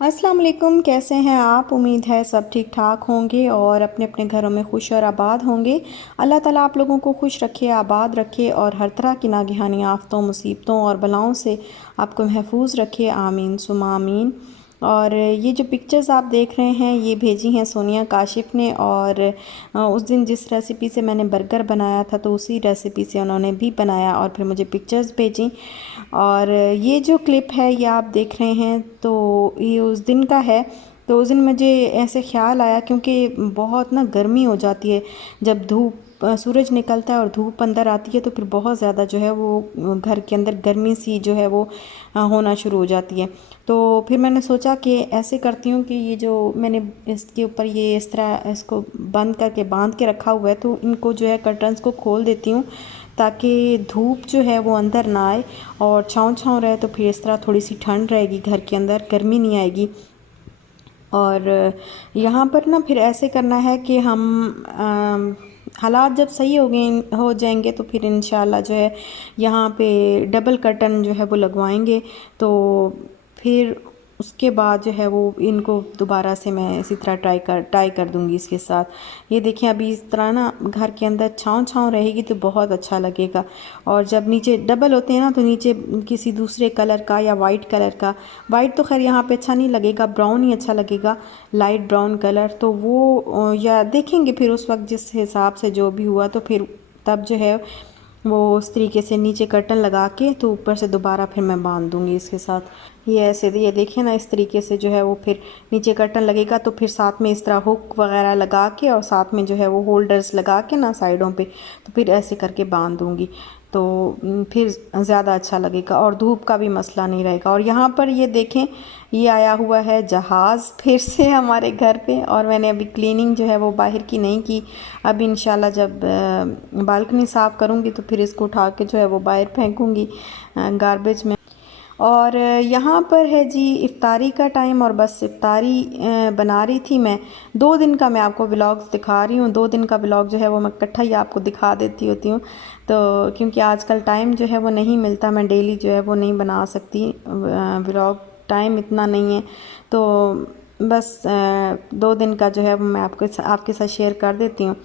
अस्सलाम वालेकुम। कैसे हैं आप? उम्मीद है सब ठीक ठाक होंगे और अपने अपने घरों में खुश और आबाद होंगे। अल्लाह ताला आप लोगों को खुश रखे, आबाद रखे और हर तरह की नागहानी आफतों, मुसीबतों और बलाओं से आपको महफूज रखे। आमीन सुमा आमीन। और ये जो पिक्चर्स आप देख रहे हैं ये भेजी हैं सोनिया काशिफ ने। और उस दिन जिस रेसिपी से मैंने बर्गर बनाया था तो उसी रेसिपी से उन्होंने भी बनाया और फिर मुझे पिक्चर्स भेजी। और ये जो क्लिप है ये आप देख रहे हैं तो ये उस दिन का है। तो उस दिन मुझे ऐसे ख्याल आया क्योंकि बहुत ना गर्मी हो जाती है जब धूप सूरज निकलता है और धूप अंदर आती है तो फिर बहुत ज़्यादा जो है वो घर के अंदर गर्मी सी जो है वो होना शुरू हो जाती है। तो फिर मैंने सोचा कि ऐसे करती हूँ कि ये जो मैंने इसके ऊपर ये इस तरह इसको बंद करके बांध के रखा हुआ है तो इनको जो है कर्टन्स को खोल देती हूँ ताकि धूप जो है वो अंदर ना आए और छाँव छाँव रहे। तो फिर इस तरह थोड़ी सी ठंड रहेगी घर के अंदर, गर्मी नहीं आएगी। और यहाँ पर ना फिर ऐसे करना है कि हम हालात जब सही हो जाएंगे तो फिर इंशाल्लाह जो है यहाँ पे डबल कर्टन जो है वो लगवाएंगे। तो फिर उसके बाद जो है वो इनको दोबारा से मैं इसी तरह ट्राई कर दूँगी इसके साथ। ये देखिए अभी इस तरह ना घर के अंदर छाँव छाँव रहेगी तो बहुत अच्छा लगेगा। और जब नीचे डबल होते हैं ना तो नीचे किसी दूसरे कलर का या वाइट कलर का, वाइट तो खैर यहाँ पे अच्छा नहीं लगेगा, ब्राउन ही अच्छा लगेगा, लाइट ब्राउन कलर। तो वो या देखेंगे फिर उस वक्त जिस हिसाब से जो भी हुआ तो फिर तब जो है वो उस तरीके से नीचे कर्टन लगा के तो ऊपर से दोबारा फिर मैं बांध दूँगी इसके साथ। ये ऐसे ये देखिए ना इस तरीके से जो है वो फिर नीचे कर्टन लगेगा तो फिर साथ में इस तरह हुक वगैरह लगा के और साथ में जो है वो होल्डर्स लगा के ना साइडों पे तो फिर ऐसे करके बांध दूँगी। तो फिर ज़्यादा अच्छा लगेगा और धूप का भी मसला नहीं रहेगा। और यहाँ पर ये देखें ये आया हुआ है जहाज़ फिर से हमारे घर पे। और मैंने अभी क्लीनिंग जो है वो बाहर की नहीं की। अब इंशाल्लाह जब बालकनी साफ़ करूँगी तो फिर इसको उठा के जो है वो बाहर फेंकूँगी गार्बेज में। और यहाँ पर है जी इफ्तारी का टाइम और बस इफ्तारी बना रही थी मैं। 2 दिन का मैं आपको व्लॉग्स दिखा रही हूँ। 2 दिन का व्लॉग जो है वो मैं इकट्ठा ही आपको दिखा देती होती हूँ। तो क्योंकि आजकल टाइम जो है वो नहीं मिलता, मैं डेली जो है वो नहीं बना सकती व्लॉग, टाइम इतना नहीं है। तो बस 2 दिन का जो है वो मैं आपके साथ शेयर कर देती हूँ।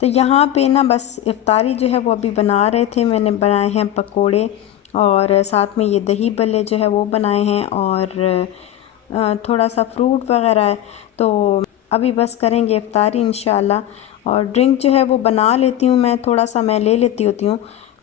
तो यहाँ पे ना बस इफ्तारी जो है वो अभी बना रहे थे, मैंने बनाए हैं पकोड़े और साथ में ये दही बल्ले जो है वो बनाए हैं और थोड़ा सा फ्रूट वगैरह है। तो अभी बस करेंगे इफ्तारी इंशाल्लाह। और ड्रिंक जो है वो बना लेती हूँ मैं, थोड़ा सा मैं ले लेती होती हूँ।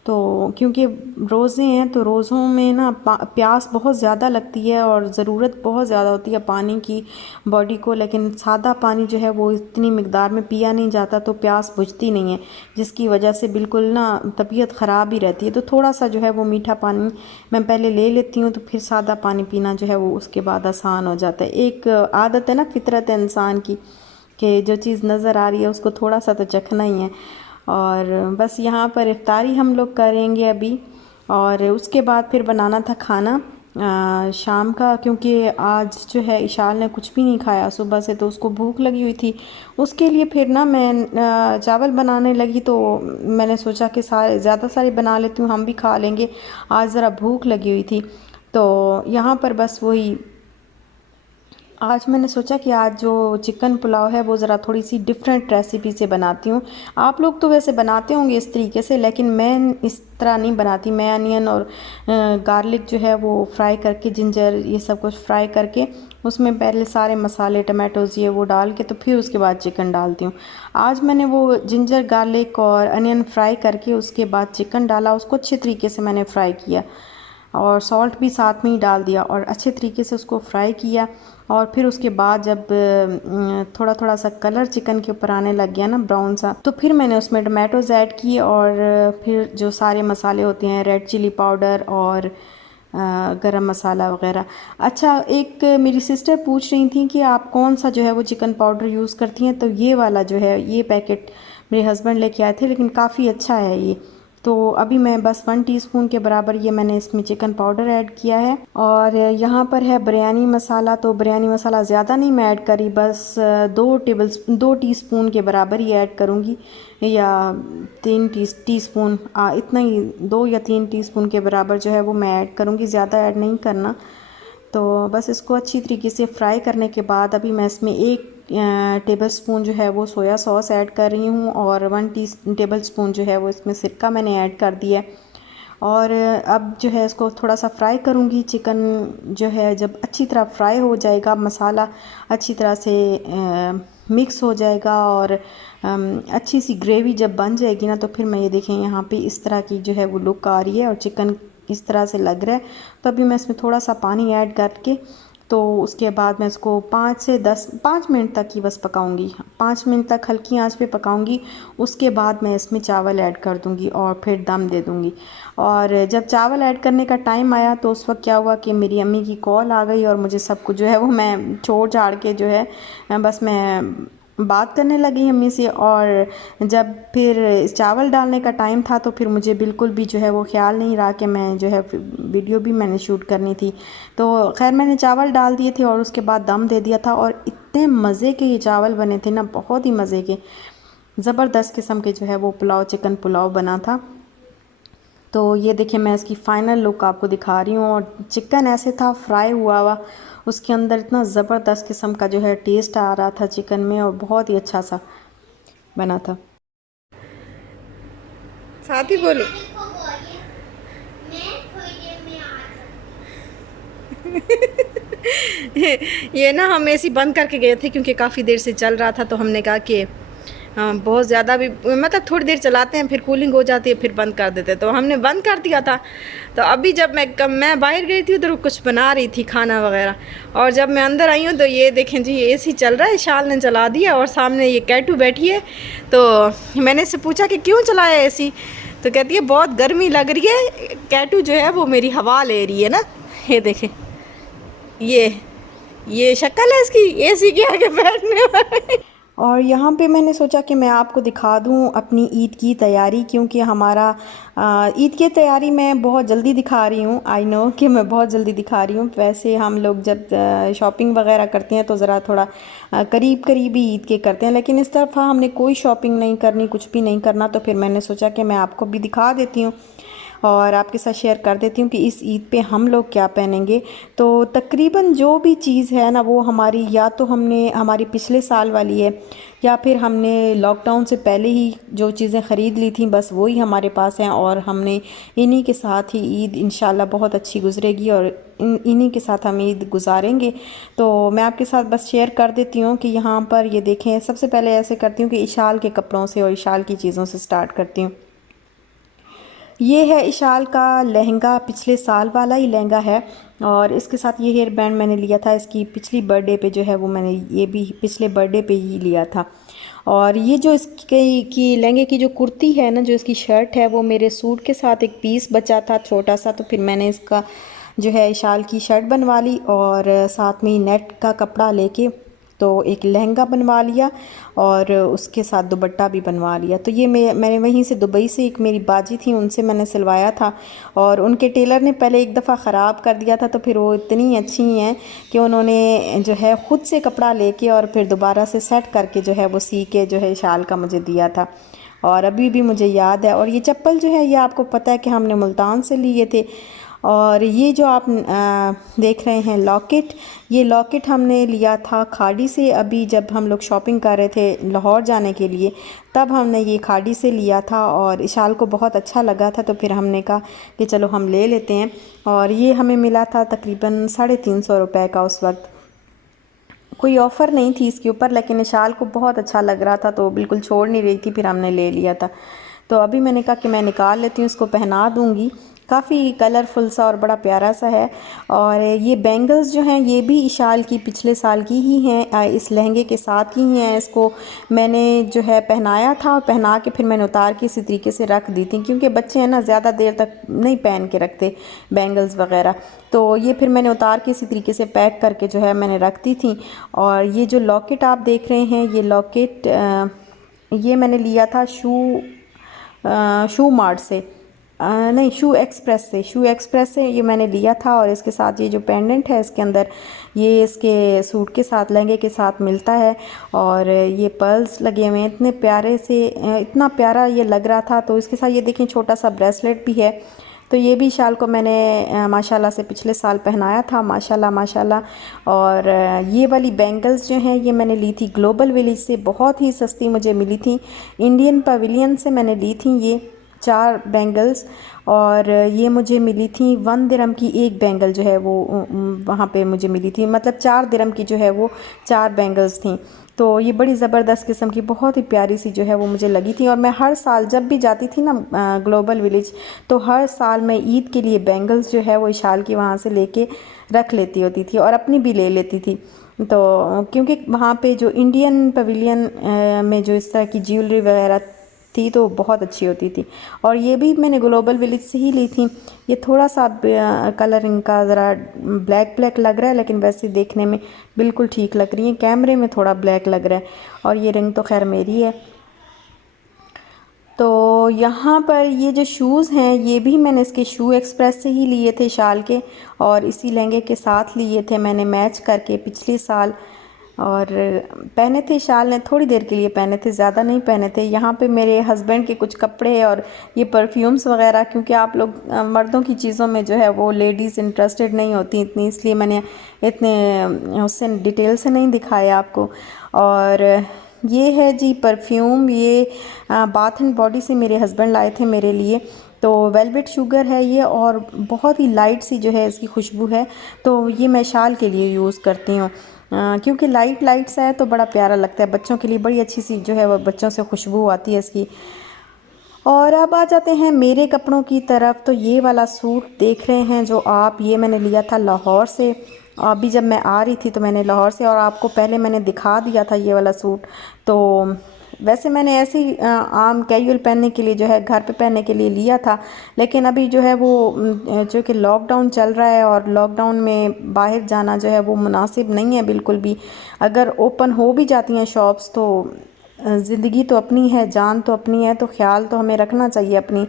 तो क्योंकि रोज़े हैं तो रोज़ों में ना प्यास बहुत ज़्यादा लगती है और ज़रूरत बहुत ज़्यादा होती है पानी की बॉडी को, लेकिन सादा पानी जो है वो इतनी मिक़दार में पिया नहीं जाता तो प्यास बुझती नहीं है, जिसकी वजह से बिल्कुल ना तबीयत ख़राब ही रहती है। तो थोड़ा सा जो है वो मीठा पानी मैं पहले ले लेती हूँ तो फिर सादा पानी पीना जो है वो उसके बाद आसान हो जाता है। एक आदत है ना, फितरत है इंसान की कि जो चीज़ नज़र आ रही है उसको थोड़ा सा तो चखना ही है। और बस यहाँ पर इफ्तारी हम लोग करेंगे अभी। और उसके बाद फिर बनाना था खाना शाम का, क्योंकि आज जो है इशाल ने कुछ भी नहीं खाया सुबह से तो उसको भूख लगी हुई थी। उसके लिए फिर ना मैं चावल बनाने लगी। तो मैंने सोचा कि ज़्यादा सारे बना लेती हूँ, हम भी खा लेंगे, आज ज़रा भूख लगी हुई थी। तो यहाँ पर बस वही आज मैंने सोचा कि आज जो चिकन पुलाव है वो ज़रा थोड़ी सी डिफरेंट रेसिपी से बनाती हूँ। आप लोग तो वैसे बनाते होंगे इस तरीके से, लेकिन मैं इस तरह नहीं बनाती। मैं अनियन और गार्लिक जो है वो फ्राई करके, जिंजर ये सब कुछ फ्राई करके उसमें पहले सारे मसाले टमाटोज़ ये वो डाल के तो फिर उसके बाद चिकन डालती हूँ। आज मैंने वो जिंजर गार्लिक और अनियन फ्राई करके उसके बाद चिकन डाला, उसको अच्छे तरीके से मैंने फ्राई किया और सॉल्ट भी साथ में ही डाल दिया और अच्छे तरीके से उसको फ्राई किया। और फिर उसके बाद जब थोड़ा थोड़ा सा कलर चिकन के ऊपर आने लग गया ना ब्राउन सा, तो फिर मैंने उसमें टमाटोज़ ऐड किए और फिर जो सारे मसाले होते हैं, रेड चिली पाउडर और गरम मसाला वगैरह। अच्छा, एक मेरी सिस्टर पूछ रही थी कि आप कौन सा जो है वो चिकन पाउडर यूज़ करती हैं, तो ये वाला जो है ये पैकेट मेरे हस्बैंड लेके आए थे, लेकिन काफ़ी अच्छा है ये। तो अभी मैं बस 1 टीस्पून के बराबर ये मैंने इसमें चिकन पाउडर ऐड किया है। और यहाँ पर है बिरयानी मसाला, तो बिरयानी मसाला ज़्यादा नहीं मैं ऐड करी, बस 2 टीस्पून के बराबर ही ऐड करूँगी या 3 टीस्पून, इतना ही 2 या 3 टीस्पून के बराबर जो है वो मैं ऐड करूँगी, ज़्यादा ऐड नहीं करना। तो बस इसको अच्छी तरीके से फ्राई करने के बाद अभी मैं इसमें 1 टेबलस्पून जो है वो सोया सॉस ऐड कर रही हूँ और 1 टेबलस्पून जो है वो इसमें सिरका मैंने ऐड कर दिया है। और अब जो है इसको थोड़ा सा फ्राई करूँगी। चिकन जो है जब अच्छी तरह फ्राई हो जाएगा, मसाला अच्छी तरह से मिक्स हो जाएगा और अच्छी सी ग्रेवी जब बन जाएगी ना, तो फिर मैं ये देखें यहाँ पे इस तरह की जो है वो लुक आ रही है और चिकन इस तरह से लग रहा है। तो अभी मैं इसमें थोड़ा सा पानी ऐड करके, तो उसके बाद मैं इसको 5 मिनट तक ही बस पकाऊंगी। 5 मिनट तक हल्की आंच पे पकाऊंगी। उसके बाद मैं इसमें चावल ऐड कर दूंगी और फिर दम दे दूंगी। और जब चावल ऐड करने का टाइम आया तो उस वक्त क्या हुआ कि मेरी अम्मी की कॉल आ गई और मुझे सब कुछ जो है वो मैं छोड़ छाड़ के जो है बस मैं बात करने लगी अम्मी से। और जब फिर चावल डालने का टाइम था तो फिर मुझे बिल्कुल भी जो है वो ख्याल नहीं रहा कि मैं जो है वीडियो भी मैंने शूट करनी थी। तो खैर मैंने चावल डाल दिए थे और उसके बाद दम दे दिया था और इतने मज़े के ये चावल बने थे ना, बहुत ही मज़े के, ज़बरदस्त किस्म के जो है वो पुलाव, चिकन पुलाव बना था। तो ये देखिए मैं इसकी फ़ाइनल लुक आपको दिखा रही हूँ। और चिकन ऐसे था फ्राई हुआ हुआ, उसके अंदर इतना ज़बरदस्त किस्म का जो है टेस्ट आ रहा था चिकन में और बहुत ही अच्छा सा बना था। साथ ही बोलो। ये ना हम एसी बंद करके गए थे क्योंकि काफ़ी देर से चल रहा था, तो हमने कहा कि बहुत ज़्यादा भी मतलब थोड़ी देर चलाते हैं फिर कूलिंग हो जाती है फिर बंद कर देते हैं, तो हमने बंद कर दिया था। तो अभी जब मैं बाहर गई थी उधर कुछ बना रही थी खाना वगैरह, और जब मैं अंदर आई हूँ तो ये देखें जी एसी चल रहा है, शाल ने चला दिया और सामने ये कैटू बैठी है। तो मैंने इससे पूछा कि क्यों चलाया एसी, तो कहती है बहुत गर्मी लग रही है, कैटू जो है वो मेरी हवा ले रही है ना। ये देखें, ये ये शक्ल है इसकी एसी के आगे बैठने वाली। और यहाँ पे मैंने सोचा कि मैं आपको दिखा दूँ अपनी ईद की तैयारी, क्योंकि हमारा ईद की तैयारी मैं बहुत जल्दी दिखा रही हूँ। आई नो कि मैं बहुत जल्दी दिखा रही हूँ। वैसे हम लोग जब शॉपिंग वगैरह करते हैं तो ज़रा थोड़ा करीब करीब ही ईद के करते हैं, लेकिन इस दफ़ा हमने कोई शॉपिंग नहीं करनी, कुछ भी नहीं करना। तो फिर मैंने सोचा कि मैं आपको भी दिखा देती हूँ और आपके साथ शेयर कर देती हूँ कि इस ईद पे हम लोग क्या पहनेंगे। तो तकरीबन जो भी चीज़ है ना वो हमारी या तो हमने हमारी पिछले साल वाली है या फिर हमने लॉकडाउन से पहले ही जो चीज़ें ख़रीद ली थी बस वही हमारे पास हैं और हमने इन्हीं के साथ ही ईद इंशाल्लाह बहुत अच्छी गुजरेगी और इन्हीं के साथ हम ईद गुजारेंगे। तो मैं आपके साथ बस शेयर कर देती हूँ कि यहाँ पर ये देखें। सबसे पहले ऐसे करती हूँ कि इशाल के कपड़ों से और इशाल की चीज़ों से स्टार्ट करती हूँ। ये है इशाल का लहंगा, पिछले साल वाला ही लहंगा है और इसके साथ ये हेयर बैंड मैंने लिया था इसकी पिछली बर्थडे पे जो है वो मैंने ये भी पिछले बर्थडे पे ही लिया था। और ये जो इसके की लहंगे की जो कुर्ती है ना, जो इसकी शर्ट है, वो मेरे सूट के साथ एक पीस बचा था छोटा सा, तो फिर मैंने इसका जो है इशाल की शर्ट बनवा ली और साथ में नेट का कपड़ा लेके तो एक लहंगा बनवा लिया और उसके साथ दुपट्टा भी बनवा लिया। तो ये मैंने वहीं से दुबई से एक मेरी बाजी थी उनसे मैंने सिलवाया था और उनके टेलर ने पहले एक दफ़ा ख़राब कर दिया था, तो फिर वो इतनी अच्छी हैं कि उन्होंने जो है ख़ुद से कपड़ा लेके और फिर दोबारा से सेट करके जो है वो सी के जो है शाल का मुझे दिया था और अभी भी मुझे याद है। और ये चप्पल जो है ये आपको पता है कि हमने मुल्तान से लिए थे। और ये जो आप देख रहे हैं लॉकेट, ये लॉकेट हमने लिया था खाड़ी से। अभी जब हम लोग शॉपिंग कर रहे थे लाहौर जाने के लिए तब हमने ये खाड़ी से लिया था और इशाल को बहुत अच्छा लगा था, तो फिर हमने कहा कि चलो हम ले लेते हैं। और ये हमें मिला था तकरीबन 350 रुपये का। उस वक्त कोई ऑफ़र नहीं थी इसके ऊपर, लेकिन इशाल को बहुत अच्छा लग रहा था तो बिल्कुल छोड़ नहीं रही थी, फिर हमने ले लिया था। तो अभी मैंने कहा कि मैं निकाल लेती हूँ, इसको पहना दूँगी। काफ़ी कलरफुल सा और बड़ा प्यारा सा है। और ये बैंगल्स जो हैं ये भी इशाल की पिछले साल की ही हैं, इस लहंगे के साथ ही हैं। इसको मैंने जो है पहनाया था और पहना के फिर मैंने उतार के इसी तरीके से रख दी थी, क्योंकि बच्चे हैं ना ज़्यादा देर तक नहीं पहन के रखते बैंगल्स वगैरह। तो ये फिर मैंने उतार के इसी तरीके से पैक करके जो है मैंने रख दी थी। और ये जो लॉकेट आप देख रहे हैं ये लॉकेट ये मैंने लिया था शू मार्ट से, नहीं शू एक्सप्रेस से ये मैंने लिया था। और इसके साथ ये जो पेंडेंट है इसके अंदर ये इसके सूट के साथ लहंगे के साथ मिलता है और ये पर्ल्स लगे हुए हैं इतने प्यारे से, इतना प्यारा ये लग रहा था। तो इसके साथ ये देखें छोटा सा ब्रेसलेट भी है तो ये भी शाल को मैंने माशाल्लाह से पिछले साल पहनाया था, माशाल्लाह माशाल्लाह। और ये वाली बैंगल्स जो हैं ये मैंने ली थी ग्लोबल विलेज से, बहुत ही सस्ती मुझे मिली थी। इंडियन पवेलियन से मैंने ली थी ये 4 बैंगल्स, और ये मुझे मिली थी 1 दिरहम की एक बैंगल जो है वो वहाँ पे मुझे मिली थी, मतलब 4 दिरहम की जो है वो 4 बैंगल्स थी। तो ये बड़ी ज़बरदस्त किस्म की बहुत ही प्यारी सी जो है वो मुझे लगी थी। और मैं हर साल जब भी जाती थी ना ग्लोबल विलेज, तो हर साल मैं ईद के लिए बैंगल्स जो है वो इशाल की वहाँ से लेके रख लेती होती थी और अपनी भी ले लेती थी। तो क्योंकि वहाँ पे जो इंडियन पवेलियन में जो इस तरह की ज्वेलरी वगैरह थी तो बहुत अच्छी होती थी। और ये भी मैंने ग्लोबल विलेज से ही ली थी। ये थोड़ा सा कलर इनका ज़रा ब्लैक ब्लैक लग रहा है, लेकिन वैसे देखने में बिल्कुल ठीक लग रही है। कैमरे में थोड़ा ब्लैक लग रहा है, और ये रिंग तो खैर मेरी है। तो यहाँ पर ये जो शूज़ हैं ये भी मैंने इसके शू एक्सप्रेस से ही लिए थे शाल के, और इसी लहंगे के साथ लिए थे मैंने मैच करके पिछले साल। और पहने थे शाल ने थोड़ी देर के लिए पहने थे, ज़्यादा नहीं पहने थे। यहाँ पे मेरे हस्बैंड के कुछ कपड़े और ये परफ्यूम्स वगैरह, क्योंकि आप लोग मर्दों की चीज़ों में जो है वो लेडीज़ इंटरेस्टेड नहीं होती इतनी, इसलिए मैंने इतने उससे डिटेल से नहीं दिखाया आपको। और ये है जी परफ्यूम, ये बाथ एंड बॉडी से मेरे हस्बैंड लाए थे मेरे लिए। तो वेलवेट शुगर है ये, और बहुत ही लाइट सी जो है इसकी खुशबू है। तो ये मैं शाल के लिए यूज़ करती हूँ, क्योंकि लाइट लाइट सा है तो बड़ा प्यारा लगता है। बच्चों के लिए बड़ी अच्छी सी जो है वो बच्चों से खुशबू आती है इसकी। और अब आ जाते हैं मेरे कपड़ों की तरफ। तो ये वाला सूट देख रहे हैं जो आप, ये मैंने लिया था लाहौर से। अभी जब मैं आ रही थी तो मैंने लाहौर से, और आपको पहले मैंने दिखा दिया था ये वाला सूट। तो वैसे मैंने ऐसे ही आम कैजुअल पहनने के लिए जो है घर पे पहनने के लिए लिया था, लेकिन अभी जो है वो जो कि लॉकडाउन चल रहा है, और लॉकडाउन में बाहर जाना जो है वो मुनासिब नहीं है बिल्कुल भी। अगर ओपन हो भी जाती हैं शॉप्स तो ज़िंदगी तो अपनी है, जान तो अपनी है, तो ख्याल तो हमें रखना चाहिए अपनी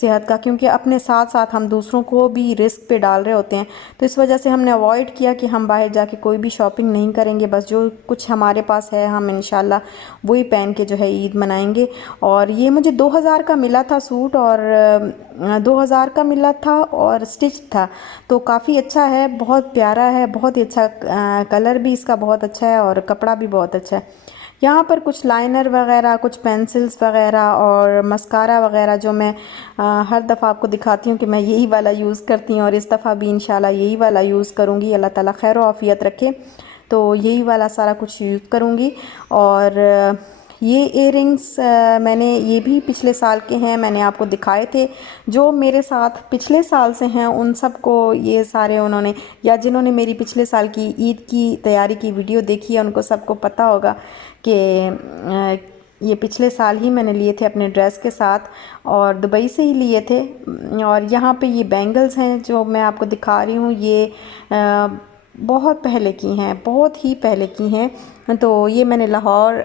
सेहत का, क्योंकि अपने साथ साथ हम दूसरों को भी रिस्क पे डाल रहे होते हैं। तो इस वजह से हमने अवॉइड किया कि हम बाहर जाके कोई भी शॉपिंग नहीं करेंगे, बस जो कुछ हमारे पास है हम इंशाल्लाह वही पहन के जो है ईद मनाएंगे। और ये मुझे 2000 का मिला था सूट, और 2000 का मिला था और स्टिच था, तो काफ़ी अच्छा है, बहुत प्यारा है, बहुत ही अच्छा। कलर भी इसका बहुत अच्छा है और कपड़ा भी बहुत अच्छा है। यहाँ पर कुछ लाइनर वगैरह, कुछ पेंसिल्स वगैरह और मस्कारा वगैरह जो मैं हर दफ़ा आपको दिखाती हूँ कि मैं यही वाला यूज़ करती हूँ, और इस दफ़ा भी इंशाल्लाह यही वाला यूज़ करूँगी। अल्लाह ताला खैर आफ़ियत रखे, तो यही वाला सारा कुछ यूज़ करूँगी। और ये इयररिंग्स मैंने ये भी पिछले साल के हैं, मैंने आपको दिखाए थे। जो मेरे साथ पिछले साल से हैं उन सबको ये सारे उन्होंने, या जिन्होंने मेरी पिछले साल की ईद की तैयारी की वीडियो देखी है उनको सबको पता होगा कि ये पिछले साल ही मैंने लिए थे अपने ड्रेस के साथ, और दुबई से ही लिए थे। और यहाँ पे ये बैंगल्स हैं जो मैं आपको दिखा रही हूँ, ये बहुत पहले की हैं, बहुत ही पहले की हैं। तो ये मैंने लाहौर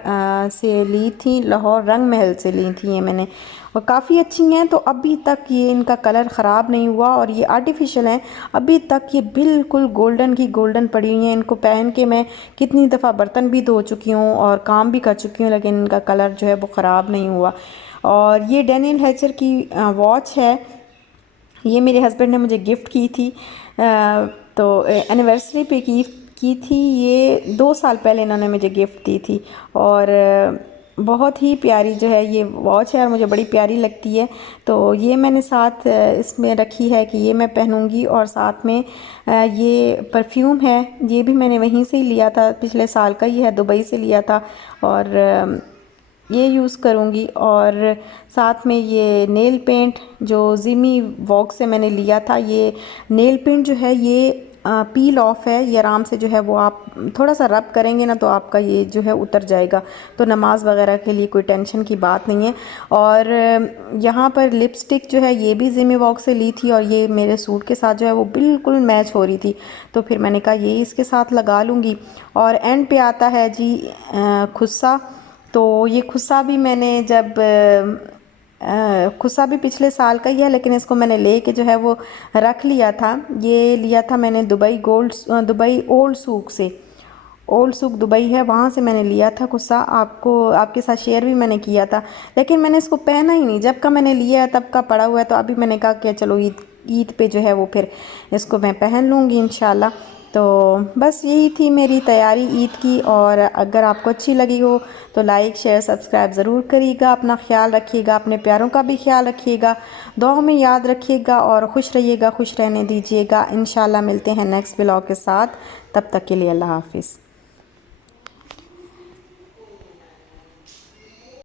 से ली थी, लाहौर रंग महल से ली थी ये मैंने, और काफ़ी अच्छी हैं। तो अभी तक ये इनका कलर ख़राब नहीं हुआ, और ये आर्टिफिशियल हैं, अभी तक ये बिल्कुल गोल्डन की गोल्डन पड़ी हुई हैं। इनको पहन के मैं कितनी दफ़ा बर्तन भी धो चुकी हूँ और काम भी कर चुकी हूँ, लेकिन इनका कलर जो है वो ख़राब नहीं हुआ। और ये डेनियल हैचर की वॉच है, ये मेरे हस्बैंड ने मुझे गिफ्ट की थी, तो एनिवर्सरी पे की थी। ये 2 साल पहले इन्होंने मुझे गिफ्ट दी थी, और बहुत ही प्यारी जो है ये वॉच है और मुझे बड़ी प्यारी लगती है। तो ये मैंने साथ इसमें रखी है कि ये मैं पहनूंगी। और साथ में ये परफ्यूम है, ये भी मैंने वहीं से ही लिया था, पिछले साल का ही है, दुबई से लिया था, और ये यूज़ करूँगी। और साथ में ये नेल पेंट जो जिमी वॉक से मैंने लिया था, ये नेल पेंट जो है ये पील ऑफ है, ये आराम से जो है वो आप थोड़ा सा रब करेंगे ना तो आपका ये जो है उतर जाएगा, तो नमाज वगैरह के लिए कोई टेंशन की बात नहीं है। और यहाँ पर लिपस्टिक जो है ये भी जिमी वॉक से ली थी, और ये मेरे सूट के साथ जो है वो बिल्कुल मैच हो रही थी, तो फिर मैंने कहा यही इसके साथ लगा लूँगी। और एंड पे आता है जी खुस्सा। तो ये खुस्सा भी मैंने जब खुस्सा भी पिछले साल का ही है, लेकिन इसको मैंने ले के जो है वो रख लिया था। ये लिया था मैंने दुबई ओल्ड सूक से, ओल्ड सूक दुबई है, वहाँ से मैंने लिया था खुस्सा। आपके साथ शेयर भी मैंने किया था, लेकिन मैंने इसको पहना ही नहीं, जब का मैंने लिया है तब का पड़ा हुआ है। तो अभी मैंने कहा कि चलो ईद ईद पे जो है वो फिर इसको मैं पहन लूँगी इंशाल्लाह। तो बस यही थी मेरी तैयारी ईद की, और अगर आपको अच्छी लगी हो तो लाइक शेयर सब्सक्राइब ज़रूर करिएगा। अपना ख्याल रखिएगा, अपने प्यारों का भी ख्याल रखिएगा, दुआ में याद रखिएगा और खुश रहिएगा, खुश रहने दीजिएगा। इंशाल्लाह मिलते हैं नेक्स्ट ब्लॉग के साथ, तब तक के लिए अल्लाह हाफिज़।